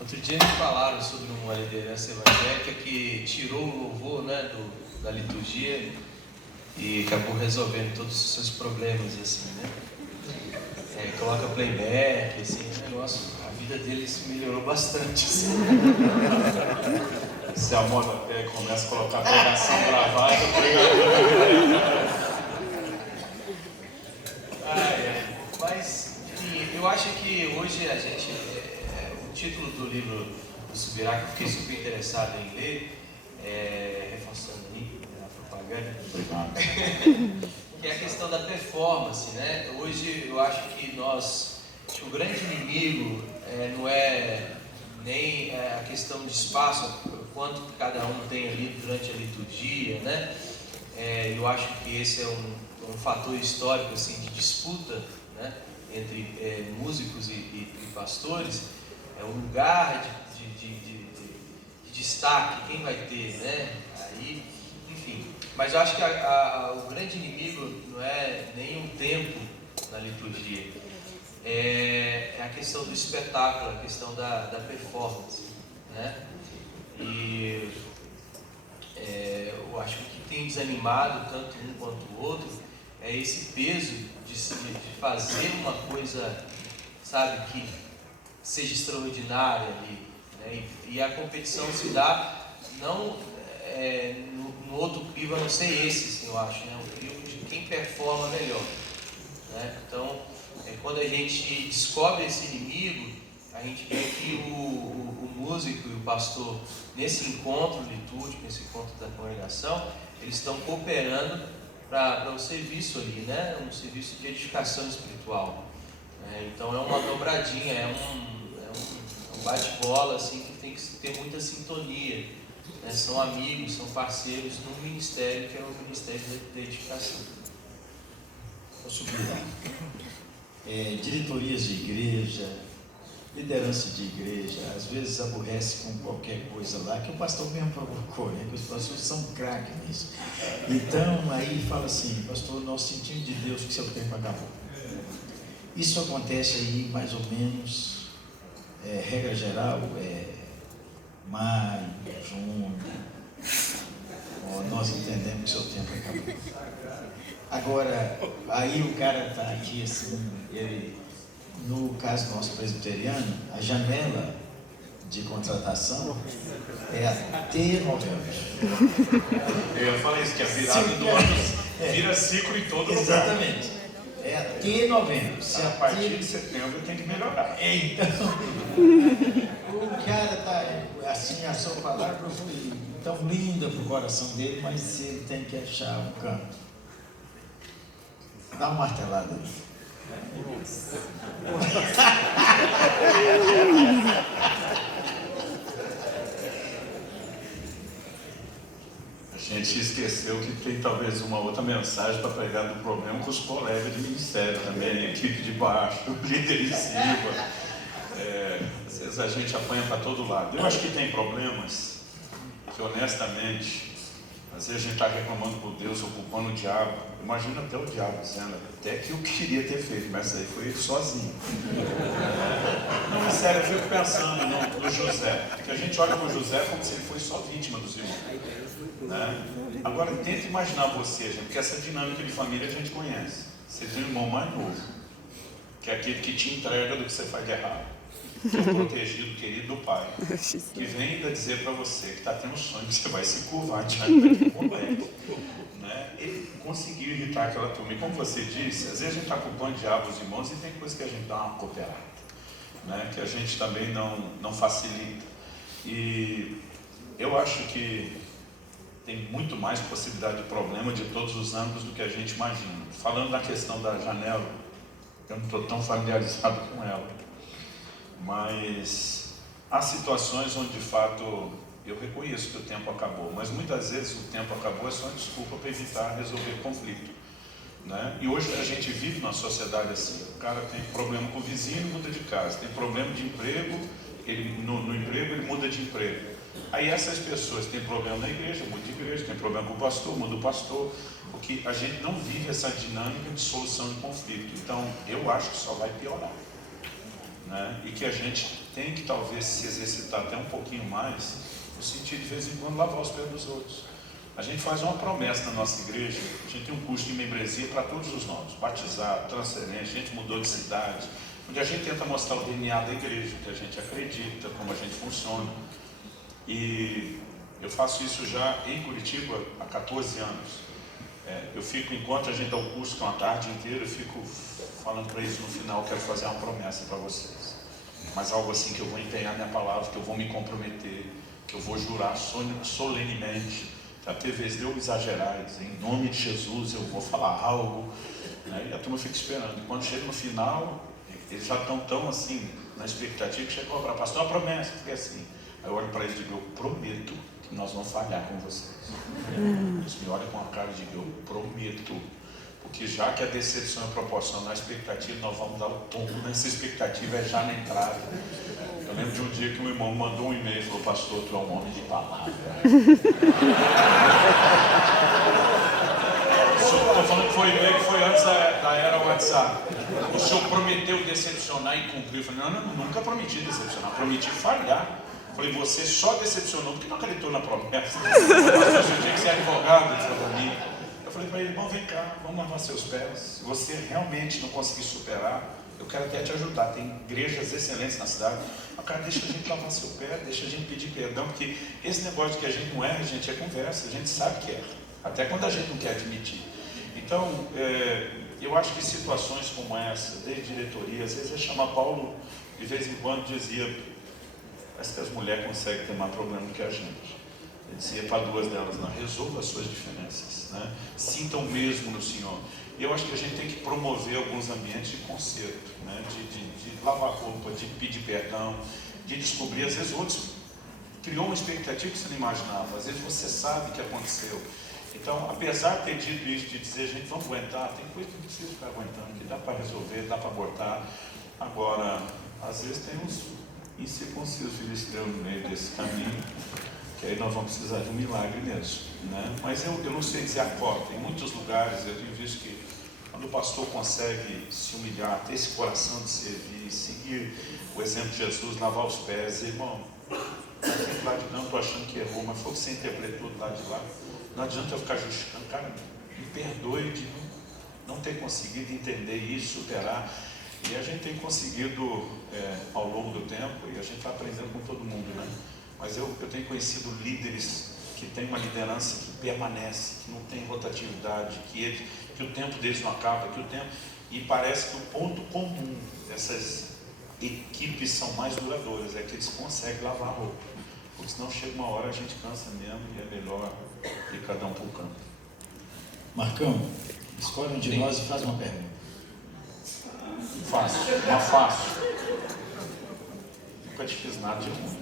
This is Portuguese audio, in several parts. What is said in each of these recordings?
Outro dia me falaram sobre uma liderança evangélica que tirou o louvor, né, da liturgia e acabou resolvendo todos os seus problemas, assim, né? Coloca playback, assim, negócio, a vida deles melhorou bastante, assim. Se a moda até começa a colocar pregação gravada, Mas, enfim, eu acho que hoje a gente, o título do livro do Subirá, que eu fiquei super interessado em ler, reforçando aí a propaganda, que é a questão da performance, né? Hoje eu acho que o grande inimigo não é nem a questão de espaço, quanto cada um tem ali durante a liturgia, né? Eu acho que esse é um fator histórico assim, de disputa, né, entre músicos e pastores, é um lugar de destaque, quem vai ter, né? Aí, enfim, mas eu acho que o grande inimigo não é nem o tempo na liturgia, é a questão do espetáculo, a questão da performance, né? E eu acho que o que tem desanimado tanto um quanto o outro é esse peso de fazer uma coisa, sabe, que seja extraordinária ali, né? E a competição se dá não no outro crivo, a não ser esse, assim, eu acho, né? O crivo de quem performa melhor, né? Então, quando a gente descobre esse inimigo, a gente vê que o músico e o pastor, nesse encontro litúrgico, nesse encontro da congregação, eles estão cooperando para o serviço ali, né? Um serviço de edificação espiritual. Então é uma dobradinha, é um bate-bola assim, que tem que ter muita sintonia, né? São amigos, são parceiros num ministério que é o ministério da edificação. Posso subir? Diretorias de igreja, liderança de igreja, às vezes aborrece com qualquer coisa lá, que o pastor mesmo provocou, né? Que os pastores são craques nisso. Então, aí fala assim: pastor, nós sentimos de Deus que seu tempo acabou. Isso acontece aí mais ou menos, regra geral, maio, junho. Nós entendemos que seu tempo acabou. Agora, aí o cara está aqui assim, no caso nosso presbiteriano, a janela de contratação é até novembro. Eu falei isso, que a virada do ano vira ciclo em todo lugar. Exatamente. É até novembro. Se a partir de setembro tem que melhorar. Então, o cara está assim, a sua palavra foi tão linda para o coração dele, mas ele tem que achar um canto. Dá uma martelada aí. A gente esqueceu que tem talvez uma outra mensagem para pregar do problema com os colegas de ministério também, a equipe de baixo, o líder em cima. Às vezes a gente apanha para todo lado. Eu acho que tem problemas que, honestamente, às vezes a gente está reclamando por Deus, ocupando o diabo. Imagina até o diabo dizendo até que eu queria ter feito, mas aí foi ele sozinho. Não, é sério, eu fico pensando no José, que a gente olha para o José como se ele fosse só vítima dos irmãos, né? Agora tenta imaginar você, gente, porque essa dinâmica de família a gente conhece. Você tem um irmão mais novo, que é aquele que te entrega do que você faz de errado, que é o protegido, querido do pai, que vem ainda dizer para você que está tendo um sonho que você vai se curvar diante do moleque, né? Ele conseguiu irritar aquela turma. E como você disse, às vezes a gente está culpando o diabo os irmãos e tem coisa que a gente dá uma cooperada, né? Que a gente também não facilita. E eu acho que tem muito mais possibilidade de problema de todos os âmbitos do que a gente imagina. Falando da questão da janela, eu não estou tão familiarizado com ela, mas há situações onde de fato eu reconheço que o tempo acabou, mas muitas vezes o tempo acabou é só uma desculpa para evitar resolver conflito, né? E hoje a gente vive numa sociedade assim: o cara tem problema com o vizinho, muda de casa, tem problema de emprego, no emprego ele muda de emprego. Aí essas pessoas têm problema na igreja, muda de igreja, tem problema com o pastor, muda o pastor, porque a gente não vive essa dinâmica de solução de conflito. Então eu acho que só vai piorar, né? E que a gente tem que talvez se exercitar até um pouquinho mais, no sentido de vez em quando lavar os pés dos outros. A gente faz uma promessa na nossa igreja, a gente tem um curso de membresia para todos os novos, batizado, transferência, a gente mudou de cidade, onde a gente tenta mostrar o DNA da igreja, que a gente acredita, como a gente funciona. E eu faço isso já em Curitiba há 14 anos. Eu fico, enquanto a gente dá o curso, que é uma tarde inteira, eu fico falando para eles no final, quero fazer uma promessa para vocês. Mas algo assim que eu vou empenhar minha palavra, que eu vou me comprometer, que eu vou jurar solenemente. Já teve vezes de eu exagerar, dizer, em nome de Jesus eu vou falar algo, né? E a turma fica esperando. E quando chega no final, eles já estão tão assim, na expectativa, que chegou para pastor, a promessa, porque assim. Aí eu olho para eles e digo, eu prometo que nós vamos falhar com vocês. Eles me olham com a cara e digam, eu prometo. Porque já que a decepção é proporcional à expectativa, nós vamos dar o tombo nessa expectativa, é já na entrada. Eu lembro de um dia que um irmão mandou um e-mail e falou, pastor, tu é um homem de palavra. Estou falando que foi e-mail que foi antes da era WhatsApp. O senhor prometeu decepcionar e cumprir. Eu falei, não, nunca prometi decepcionar, prometi falhar. Eu falei, você só decepcionou porque não acreditou na promessa. Você tinha que ser advogado, disse para mim. Eu falei para ele, irmão, vem cá, vamos lavar seus pés. Se você realmente não conseguir superar, eu quero até te ajudar. Tem igrejas excelentes na cidade. Mas, cara, deixa a gente lavar seu pé, deixa a gente pedir perdão, porque esse negócio de que a gente não erra, gente, é conversa, a gente sabe que erra. Até quando a gente não quer admitir. Então, eu acho que situações como essa, de diretoria, às vezes é chamar Paulo, de vez em quando dizia, parece que as mulheres conseguem ter mais problema do que a gente. Ele dizia para duas delas, não, resolva as suas diferenças, né? Sintam mesmo no Senhor. E eu acho que a gente tem que promover alguns ambientes de conserto, né? de lavar roupa, de pedir perdão, de descobrir, às vezes outros criou uma expectativa que você não imaginava, às vezes você sabe o que aconteceu. Então, apesar de ter dito isso, de dizer, gente, vamos aguentar, tem coisa que não precisa ficar aguentando, que dá para resolver, dá para abortar. Agora, às vezes tem uns incircuncisos filisteus no meio desse caminho, que aí nós vamos precisar de um milagre mesmo, né? Mas eu não sei dizer a cota. Em muitos lugares eu tenho visto que quando o pastor consegue se humilhar, ter esse coração de servir, seguir o exemplo de Jesus, lavar os pés, dizer, irmão, aquele lado de não, estou achando que errou, mas foi o que você interpretou do lado de lá. Não adianta eu ficar justificando, cara, me perdoe de não ter conseguido entender isso, superar. E a gente tem conseguido ao longo do tempo, e a gente está aprendendo com todo mundo, né? Mas eu tenho conhecido líderes que têm uma liderança que permanece, que não tem rotatividade, que o tempo deles não acaba, e parece que o ponto comum dessas equipes são mais duradouras, é que eles conseguem lavar a roupa, porque senão chega uma hora a gente cansa mesmo e é melhor ir cada um para o canto. Marcão, escolhe um de nós e faz uma pergunta. Fácil, uma fácil. Nunca te fiz nada de ruim.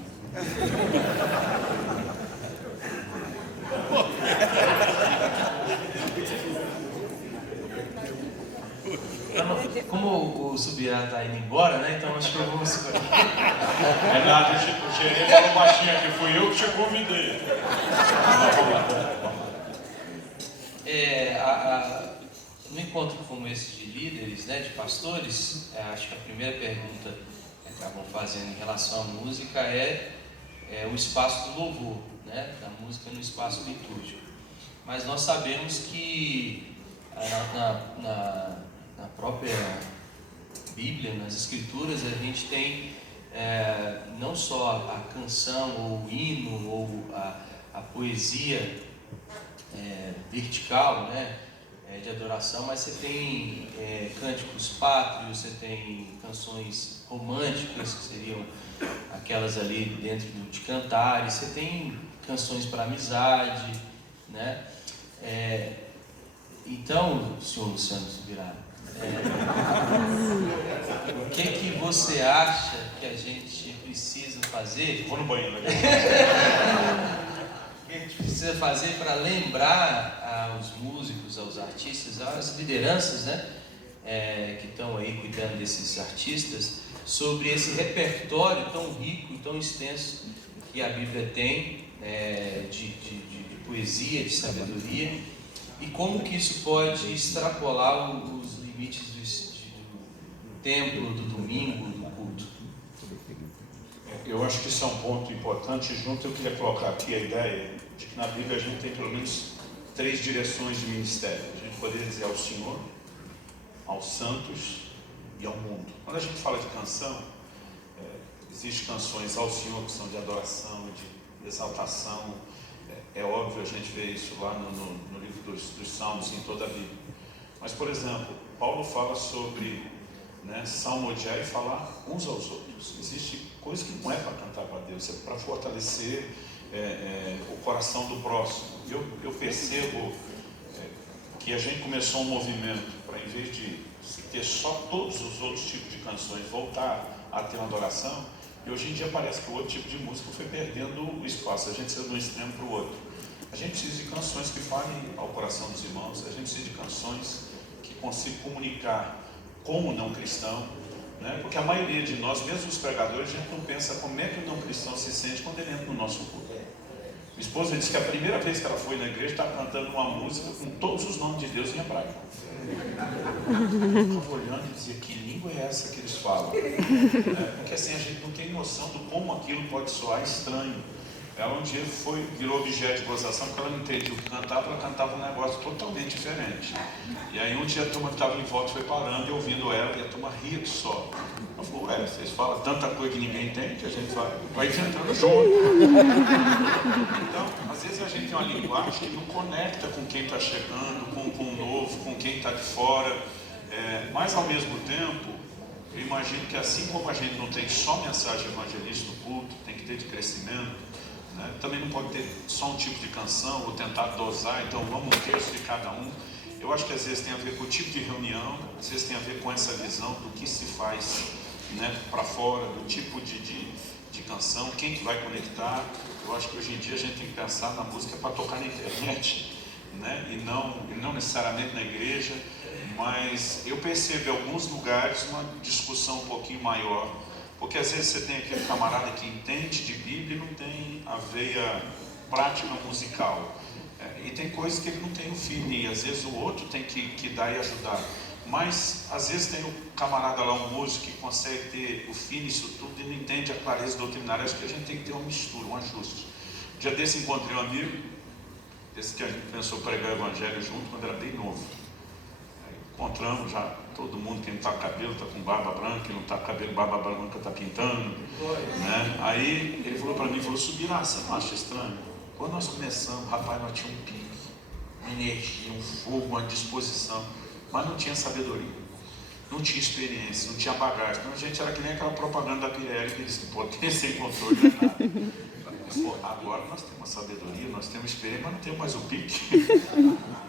Como o Subirá está indo embora, né? Então acho que eu vou escolher. É nada, o gerente falou baixinho aqui, fui eu que te convidei. No encontro como esse de líderes, né, de pastores, acho que a primeira pergunta que acabam fazendo em relação à música é o espaço do louvor, né, da música no espaço litúrgico. Mas nós sabemos que na própria Bíblia, nas Escrituras, a gente tem não só a canção, ou o hino, ou a poesia vertical, né, de adoração, mas você tem cânticos pátrios, você tem canções românticas, que seriam aquelas ali dentro de cantares, você tem canções para amizade, né? Então, senhor Luciano Subirá, o que você acha que a gente precisa fazer? Vou no banheiro aqui. O que a gente precisa fazer para lembrar aos músicos, aos artistas, às lideranças, né, que estão aí cuidando desses artistas, sobre esse repertório tão rico e tão extenso que a Bíblia tem, de poesia, de sabedoria, e como que isso pode extrapolar os limites do templo, do domingo, do culto? Eu acho que isso é um ponto importante. Junto, eu queria colocar aqui a ideia de que na Bíblia a gente tem pelo menos 3 direções de ministério. A gente poderia dizer ao Senhor, aos santos e ao mundo. Quando a gente fala de canção, existem canções ao Senhor que são de adoração, de exaltação. É óbvio, a gente vê isso lá no livro dos Salmos, em toda a Bíblia. Mas, por exemplo, Paulo fala sobre salmodiar e falar uns aos outros. Existe coisa que não é para cantar para Deus, é para fortalecer o coração do próximo. Eu percebo que a gente começou um movimento para, em vez de se ter só todos os outros tipos de canções, voltar a ter uma adoração, e hoje em dia parece que o outro tipo de música foi perdendo o espaço, a gente saiu de um extremo para o outro. A gente precisa de canções que falem ao coração dos irmãos, a gente precisa de canções que consigam comunicar com o não cristão, porque a maioria de nós, mesmo os pregadores, a gente não pensa como é que o não cristão se sente quando ele entra no nosso culto. Minha esposa disse que a primeira vez que ela foi na igreja estava cantando uma música com todos os nomes de Deus em hebraico. Eu estava olhando e dizia, que língua é essa que eles falam? Porque assim, a gente não tem noção de como aquilo pode soar estranho. Ela um dia virou objeto de gozação porque ela não entendia o que cantava, ela cantava um negócio totalmente diferente. E aí um dia a turma que estava em volta foi parando e ouvindo ela, e a turma ria só. Ela falou, vocês falam tanta coisa que ninguém entende, a gente vai tentando junto. Então, às vezes a gente tem uma linguagem que não conecta com quem está chegando, com o novo, com quem está de fora. Mas ao mesmo tempo, eu imagino que assim como a gente não tem só mensagem evangelista no culto, tem que ter de crescimento, também não pode ter só um tipo de canção ou tentar dosar, então vamos um terço de cada um. Eu acho que às vezes tem a ver com o tipo de reunião, às vezes tem a ver com essa visão do que se faz para fora, do tipo de canção, quem que vai conectar. Eu acho que hoje em dia a gente tem que pensar na música para tocar na internet, e não necessariamente na igreja, mas eu percebo em alguns lugares uma discussão um pouquinho maior, porque às vezes você tem aquele camarada que entende de Bíblia e não tem a veia prática musical, e tem coisas que ele não tem o feeling, e às vezes o outro tem que dar e ajudar. Mas às vezes tem o camarada lá, um músico, que consegue ter o feeling, isso tudo, e não entende a clareza doutrinária. Acho que a gente tem que ter uma mistura, um ajuste. Um dia desse encontrei um amigo, esse que a gente pensou pregar o evangelho junto quando era bem novo. Aí encontramos já todo mundo, quem não está com cabelo está com barba branca, quem não está com cabelo, barba branca está pintando. Aí ele falou para mim, Subirá, você não acha estranho? Quando nós começamos, rapaz, nós tínhamos um pique, uma energia, um fogo, uma disposição, mas não tinha sabedoria, não tinha experiência, não tinha bagagem. Então a gente era que nem aquela propaganda da Pirelli que disse que potência sem controle não é nada. Agora nós temos sabedoria, nós temos experiência, mas não temos mais o pique.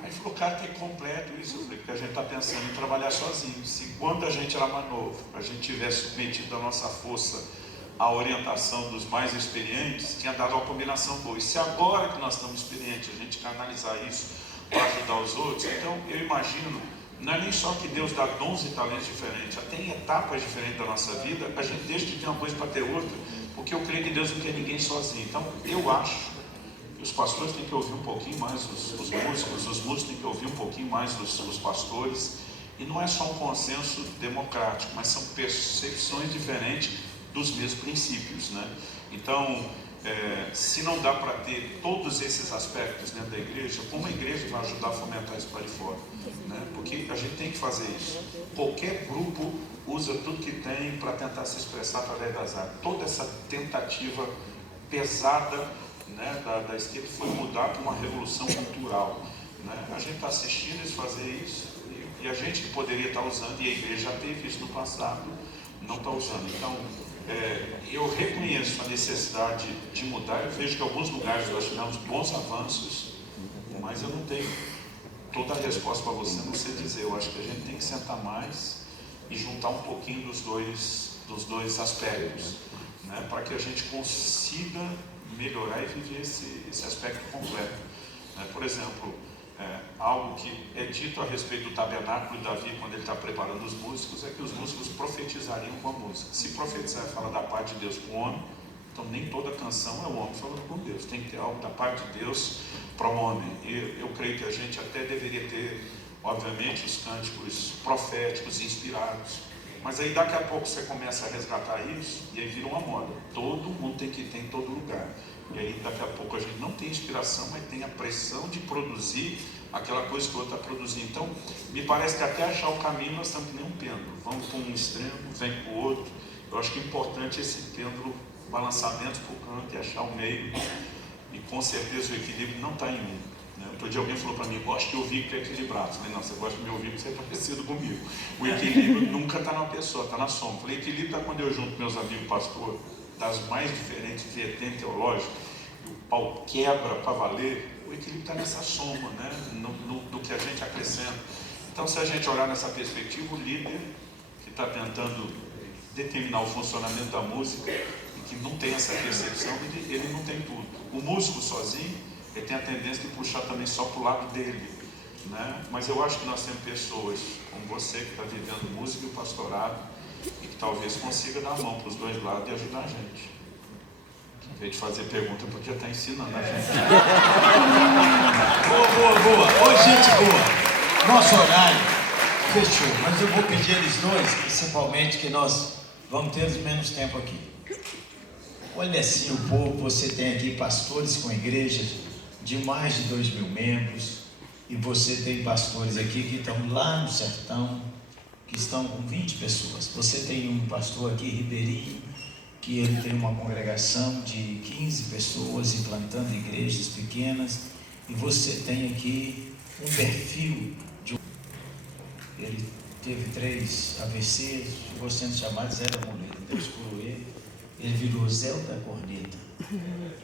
Aí falou, cara, tem completo isso. Eu falei, porque a gente está pensando em trabalhar sozinho. Se quando a gente era mais novo, a gente tivesse submetido a nossa força à orientação dos mais experientes, tinha dado uma combinação boa. E se agora que nós estamos experientes, a gente canalizar isso para ajudar os outros, então eu imagino, não é nem só que Deus dá dons e talentos diferentes, já tem etapas diferentes da nossa vida, a gente deixa de ter uma coisa para ter outra, porque eu creio que Deus não quer ninguém sozinho. Então eu acho que os pastores têm que ouvir um pouquinho mais os músicos têm que ouvir um pouquinho mais os pastores, e não é só um consenso democrático, mas são percepções diferentes dos mesmos princípios, Então, se não dá para ter todos esses aspectos dentro da igreja, como a igreja vai ajudar a fomentar isso para de fora? Porque a gente tem que fazer isso. Qualquer grupo usa tudo que tem para tentar se expressar através das artes. Toda essa tentativa pesada da esquerda foi mudar para uma revolução cultural. A gente está assistindo eles fazer isso, e a gente que poderia estar usando, e a igreja já teve isso no passado, não está usando. Então, eu reconheço a necessidade de mudar. Eu vejo que em alguns lugares nós tivemos bons avanços, mas eu não tenho toda a resposta para você, não sei dizer. Eu acho que a gente tem que sentar mais e juntar um pouquinho dos dois aspectos, para que a gente consiga melhorar e viver esse aspecto completo. Por exemplo, algo que é dito a respeito do tabernáculo de Davi, quando ele está preparando os músicos, é que os músicos profetizariam com a música. Se profetizar e falar da parte de Deus para o homem, então nem toda canção é o homem falando com Deus, tem que ter algo da parte de Deus para o homem. E eu creio que a gente até deveria ter, obviamente, os cânticos proféticos inspirados, Mas aí daqui a pouco você começa a resgatar isso e aí vira uma moda. Todo mundo tem que ter em todo lugar. E aí daqui a pouco a gente não tem inspiração, mas tem a pressão de produzir aquela coisa que o outro está produzindo. Então, me parece que até achar o caminho nós estamos que nem um pêndulo. Vamos para um extremo, vem para o outro. Eu acho que é importante esse pêndulo, balançamento para o canto e achar o meio. E com certeza o equilíbrio não está em mim. Outro dia alguém falou para mim, gosto de ouvir que é equilibrado. Eu falei, não, você gosta de me ouvir porque você é parecido comigo. O equilíbrio nunca está na pessoa, está na soma. Eu falei, equilíbrio está quando eu junto meus amigos pastores, das mais diferentes vertentes teológicas, e o pau quebra para valer. O equilíbrio está nessa soma, né? No que a gente acrescenta. Então, se a gente olhar nessa perspectiva, o líder que está tentando determinar o funcionamento da música e que não tem essa percepção, ele não tem tudo. O músico sozinho, ele tem a tendência de puxar também só para o lado dele, né? Mas eu acho que nós temos pessoas como você que está vivendo música e o pastorado e que talvez consiga dar a mão para os dois lados e ajudar a gente. Em vez de fazer pergunta, podia estar ensinando a gente. Boa. Ô, gente boa. Nosso horário fechou, mas eu vou pedir eles dois, principalmente, que nós vamos ter menos tempo aqui. Olha assim o povo, você tem aqui pastores com igrejas de mais de 2.000 membros, e você tem pastores aqui que estão lá no sertão, que estão com 20 pessoas. Você tem um pastor aqui, Ribeirinho, que ele tem uma congregação de 15 pessoas implantando igrejas pequenas, e você tem aqui um perfil de ele teve 3 AVCs, ficou sendo chamado Zé da Muleta. Deus curou ele virou Zé da Corneta.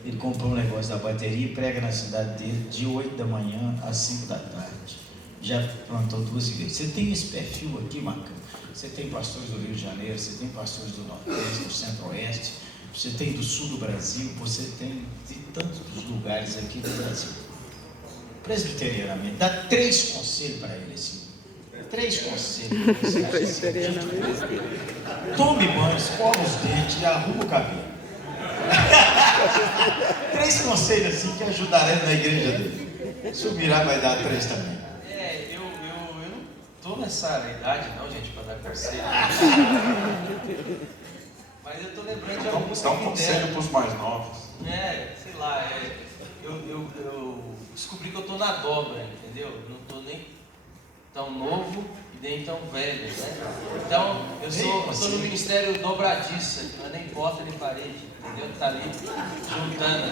Ele comprou um negócio da bateria e prega na cidade dele de 8 da manhã às 5 da tarde. Já plantou 2 igrejas. Você tem esse perfil aqui, Marcão. Você tem pastores do Rio de Janeiro, você tem pastores do Nordeste, do Centro-Oeste, você tem do Sul do Brasil, você tem de tantos lugares aqui do Brasil. Presbiterianamente, dá 3 conselhos para ele assim. 3 conselhos. Tome banho, escova os dentes e arruma o cabelo. 3 conselhos assim que ajudarão na igreja dele. Se o Mirá vai dar 3 também. Eu não estou nessa idade não, gente, para dar conselho. Mas eu estou lembrando de alguns Dá um conselho para os mais novos. Sei lá, eu descobri que eu estou na dobra, entendeu? Não estou nem tão novo e nem tão velho, né? Então, eu sou no ministério dobradiça, que não é nem porta nem parede, entendeu? Está ali juntando.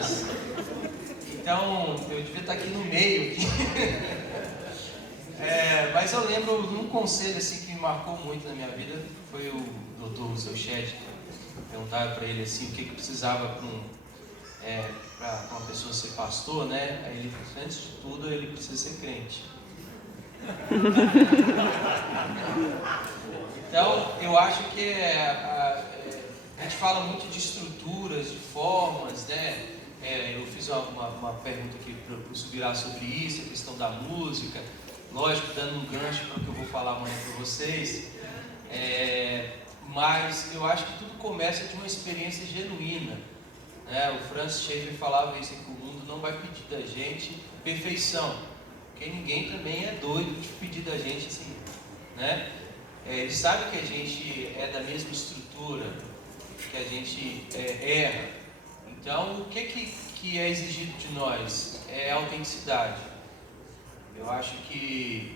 Então, eu devia estar aqui no meio. Mas eu lembro de um conselho assim, que me marcou muito na minha vida, foi o Dr. Seu Shed. Perguntava para ele assim, o que precisava para uma pessoa ser pastor, né? Aí ele falou, antes de tudo, ele precisa ser crente. Então, eu acho que a gente fala muito de estruturas, de formas, né? Eu fiz uma pergunta aqui para o Subirá sobre isso, a questão da música, lógico, dando um gancho para o que eu vou falar amanhã para vocês, mas eu acho que tudo começa de uma experiência genuína, né? O Francis Schaeffer falava isso, que o mundo não vai pedir da gente perfeição, porque ninguém também é doido de pedir da gente assim, né? Ele sabe que a gente é da mesma estrutura, que a gente erra. Então, o que é exigido de nós? É autenticidade. Eu acho que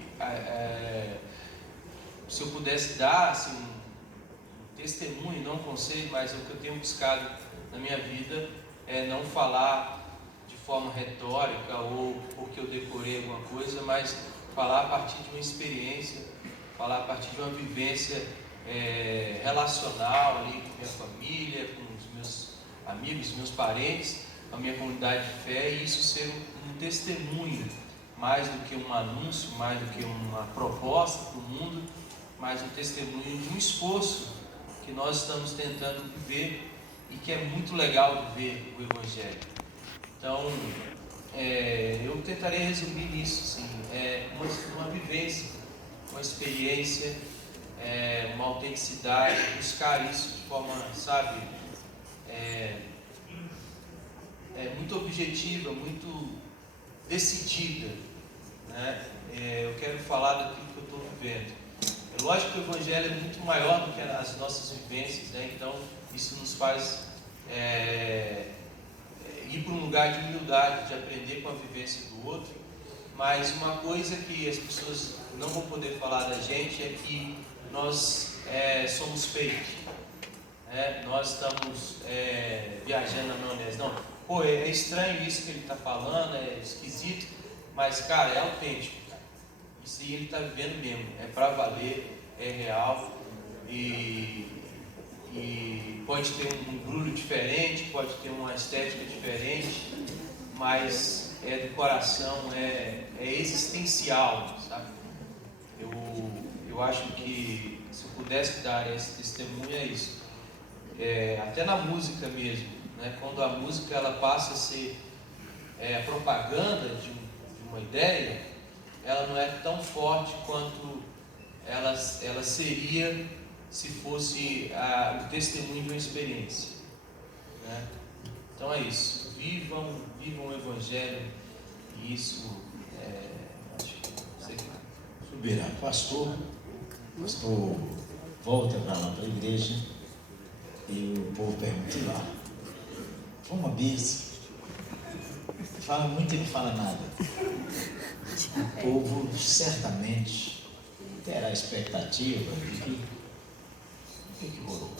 se eu pudesse dar assim, um testemunho, não um conselho, mas o que eu tenho buscado na minha vida é não falar de forma retórica ou porque eu decorei alguma coisa, mas falar a partir de uma experiência, falar a partir de uma vivência relacional ali com minha família, com os meus amigos, meus parentes, a minha comunidade de fé, e isso ser um testemunho, mais do que um anúncio, mais do que uma proposta para o mundo, mas um testemunho de um esforço que nós estamos tentando viver e que é muito legal viver o Evangelho. Então, eu tentarei resumir nisso, assim, uma vivência, uma experiência, uma autenticidade, buscar isso de forma, sabe, muito objetiva, muito decidida, né? Eu quero falar daquilo que eu estou vivendo. lógico que o Evangelho é muito maior do que as nossas vivências, né? Então isso nos faz ir para um lugar de humildade, de aprender com a vivência do outro. Mas uma coisa que as pessoas não vão poder falar da gente é que nós somos fake. Nós estamos viajando na maionese. Não, pô, é estranho isso que ele está falando, é esquisito, mas cara, é autêntico. Isso aí ele está vivendo mesmo, é para valer, é real e pode ter um embrulho diferente, pode ter uma estética diferente, mas é do coração, é existencial, sabe? Eu acho que se eu pudesse dar esse testemunho é isso. Até na música mesmo, né? Quando a música ela passa a ser propaganda de uma ideia, ela não é tão forte quanto ela seria se fosse o testemunho de uma experiência, né? Então é isso, vivam o Evangelho, e isso acho que sei que... Subirá, pastor volta para lá para a igreja e o povo pergunta lá, foi uma bênção, fala muito e não fala nada. O povo certamente terá expectativa de que rolou.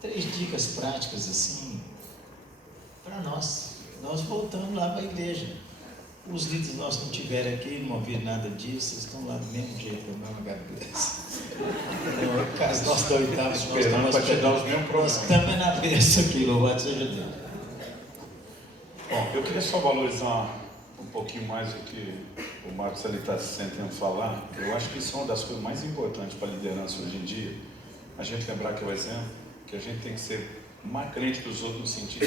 3 dicas práticas assim para nós voltamos lá para a igreja. Os líderes nossos não tiveram aqui, não ouviram nada disso, eles estão lá do mesmo jeito, com a mesma cabeça. No caso nós da oitava, esperando para te dar os mesmos problemas. Nós estamos na bênção aqui, louvado seja Deus. Bom, eu queria só valorizar um pouquinho mais o que o Marcos ali está se sentindo falar. Eu acho que isso é uma das coisas mais importantes para a liderança hoje em dia. A gente lembrar que é o exemplo, que a gente tem que ser mais crente que os outros no sentido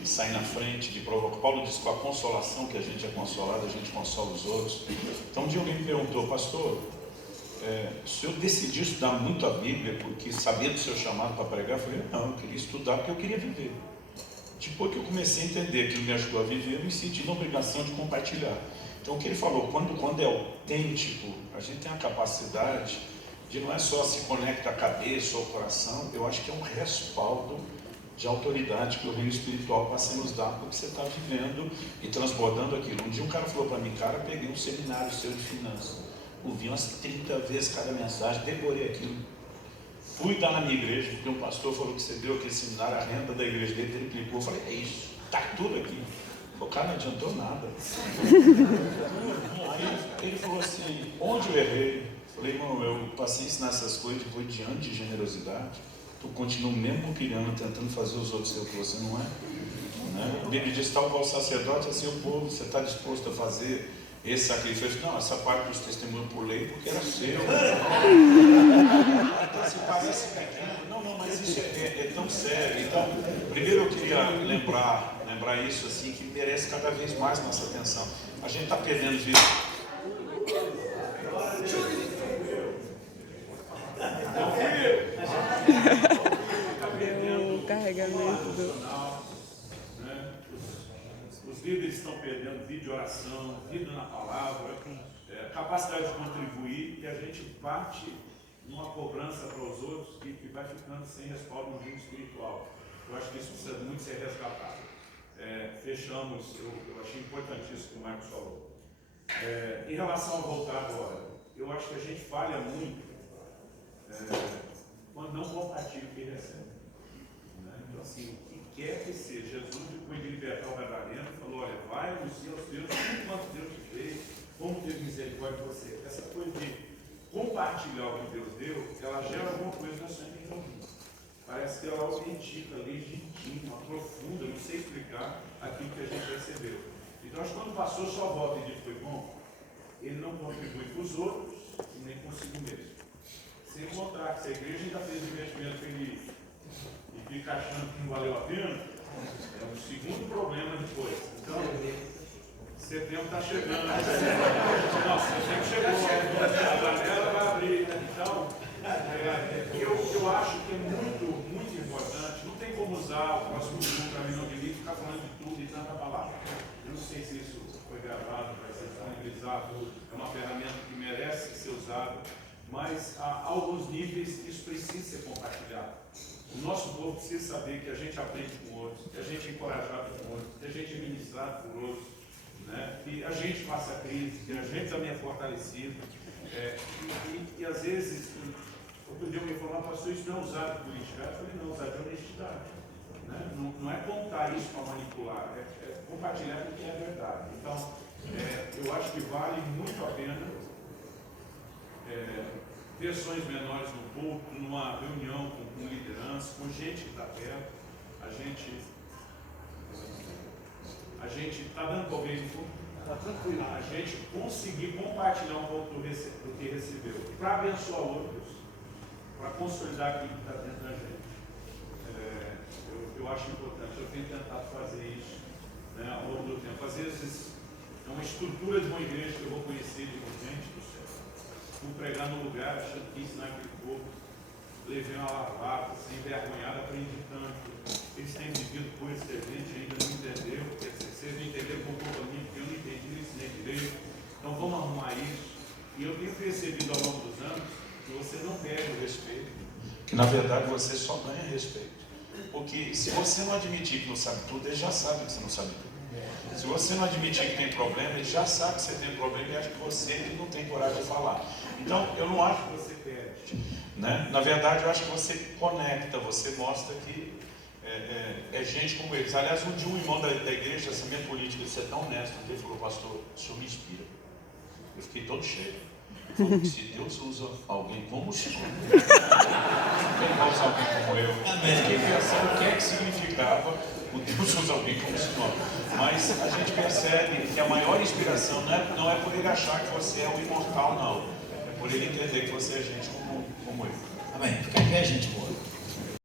de sair na frente, de provocar. Paulo diz que com a consolação que a gente é consolado, a gente consola os outros. Então um dia alguém me perguntou, pastor, o senhor decidiu estudar muito a Bíblia porque sabia do seu chamado para pregar? Eu falei, não, eu queria estudar porque eu queria viver. Depois que eu comecei a entender que ele me ajudou a viver, eu me senti na obrigação de compartilhar. Então o que ele falou, quando é autêntico, a gente tem a capacidade de não é só se conecta a cabeça ou o coração, eu acho que é um respaldo de autoridade que o reino espiritual passa a nos dar porque você está vivendo e transbordando aquilo. Um dia um cara falou para mim, cara, peguei um seminário seu de finanças, ouvi umas 30 vezes cada mensagem, decorei aquilo. Fui dar na minha igreja, porque um pastor falou que você deu aquele seminário, a renda da igreja dele triplicou. Eu falei, é isso, está tudo aqui. O cara não adiantou nada. Aí ele falou assim, onde eu errei? Eu falei, irmão, eu passei a ensinar essas coisas depois de anos de generosidade. Tu continua mesmo criando, tentando fazer os outros ser o que você não é. Né? A Bíblia diz, tal qual sacerdote, assim o povo, você está disposto a fazer esse sacrifício? Não, essa parte dos testemunhos por lei, porque era seu. Então, se parece pequeno, não, mas isso é tão sério. Então, primeiro eu queria lembrar isso assim, que merece cada vez mais nossa atenção. A gente está perdendo vida. O carregamento do... Os líderes estão perdendo vida de oração, vida na palavra, capacidade de contribuir, e a gente parte numa cobrança para os outros que vai ficando sem respaldo no reino espiritual. Eu acho que isso precisa muito ser resgatado. Fechamos, eu achei importantíssimo o que o Marcos falou. Em relação a voltar agora, eu acho que a gente falha muito quando não compartilha o que recebe. Né? Então, assim, o que quer que seja, Jesus, depois de libertar o Gadareno, falou, olha, vai anunciar aos teus quanto Deus te fez, como teve misericórdia de você. Essa coisa de compartilhar o que Deus deu, ela gera alguma coisa na sua vida. Parece que ela autentica, legítima, profunda, não sei explicar aquilo que a gente recebeu. Então, acho que quando passou só volta e diz foi bom, ele não contribui para os outros e nem consigo mesmo. Sem encontrar que se a igreja ainda fez o investimento feliz e fica achando que não valeu a pena, é o segundo problema depois. Então, setembro está chegando. Não, setembro chegou, a janela vai abrir. Então, eu acho que é muito importante. Não tem como usar o próximo grupo para mim não de mim ficar falando de tudo e tanta palavra. Eu não sei se isso foi gravado, vai ser disponibilizado. É uma ferramenta que merece ser usada. mas a alguns níveis isso precisa ser compartilhado. O nosso povo precisa saber que a gente aprende com outros, que a gente é encorajado com outros, que a gente é ministrado por outros, né? Que a gente passa crise, que a gente também é fortalecido. E às vezes, outro dia eu me informar, pastor, isso não é usado politicamente. Eu falei, não, usado de honestidade. Né? Não é contar isso para manipular, é compartilhar o que é verdade. Então, eu acho que vale muito a pena versões menores no púlpito, numa reunião com liderança, com gente que está perto. A gente está dando para ouvir no púlpito? Está tranquilo. A gente conseguir compartilhar um pouco do que recebeu, para abençoar outros, para consolidar aquilo que está dentro da gente. Eu acho importante, eu tenho tentado fazer isso, né, ao longo do tempo. Às vezes é uma estrutura de uma igreja que eu vou conhecer de gente do céu. Fui pregar no lugar, achando que ensinar aquele povo, levei uma lavada, sem vergonhada, aprendi tanto. Eles têm vivido coisas que a gente ainda não entendeu, porque vocês não entenderam o comportamento que eu não entendi, eu ensinei direito. Então vamos arrumar isso. E eu tenho percebido ao longo dos anos que você não perde o respeito. Que na verdade você só ganha respeito. Porque se você não admitir que não sabe tudo, ele já sabe que você não sabe tudo. Se você não admitir que tem problema, ele já sabe que você tem problema e acha que você não tem coragem de falar. Então, eu não acho que você perde. Né? Na verdade, eu acho que você conecta, você mostra que é gente como eles. Aliás, um dia um irmão da igreja, essa minha política de ser tão honesto, ele falou, pastor, o senhor me inspira. Eu fiquei todo cheio. Ele falou que se Deus usa alguém como o senhor, ele vai usar alguém como eu. Eu fiquei pensando o que é que significava o Deus usa alguém como o senhor. Mas a gente percebe que a maior inspiração não é por ele achar que você é o imortal, não. É por ele entender que você é gente como eu. Amém. Fica em pé, gente boa.